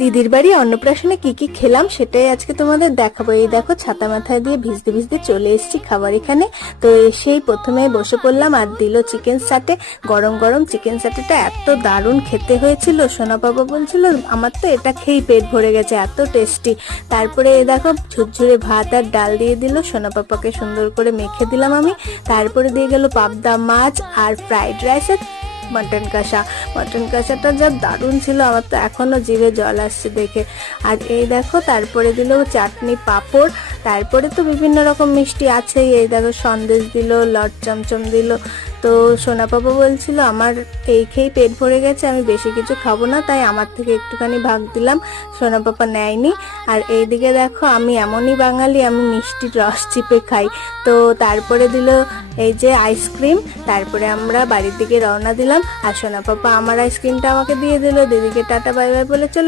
দিদির বাড়ি অন্নপ্রাশনে কি কি খেলাম সেটাই আজকে তোমাদের দেখাবো। এই দেখো ছাতা মাথায় দিয়ে ভিজতে ভিজতে চলে এসেছি খাবার এখানে। তো এসেই প্রথমে বসে পড়লাম আর দিল চিকেন সাটে। গরম গরম চিকেন সাটেটা এত দারুণ খেতে হয়েছিল, সোনা বাবা বলছিল আমার তো এটা খেয়েই পেট ভরে গেছে, এত টেস্টি। তারপরে এই দেখো ঝুরঝুরে ভাত আর ডাল দিয়ে দিল, সোনা পাপাকে সুন্দর করে মেখে দিলাম আমি। তারপরে দিয়ে গেল পাবদা মাছ আর ফ্রাইড রাইস আর মটন কষা। মটন কষাটা যা দারুণ ছিল, আমার তো এখনো জিভে জল আসছে দেখে। আর এই দেখো তারপরে দিল চাটনি পাঁপড়, তারপরে তো বিভিন্ন রকম মিষ্টি আছেই। এই দেখো সন্দেশ দিল, লট চমচম দিল। তো সোনা পাপা বলছিল আমার এই খেয়েই পেট ভরে গেছে, আমি বেশি কিছু খাবো না, তাই আমার থেকে একটুখানি ভাগ দিলাম, সোনা পাপা নেয়নি। আর এইদিকে দেখো আমি এমনই বাঙালি, আমি মিষ্টির রস চিপে খাই। তো তারপরে দিল এই যে আইসক্রিম। তারপরে আমরা বাড়ির দিকে রওনা দিলাম আর সোনা পাপা আমার আইসক্রিমটা আমাকে দিয়ে দিল, দিদিকে টাটা বাই বাই বলে চলে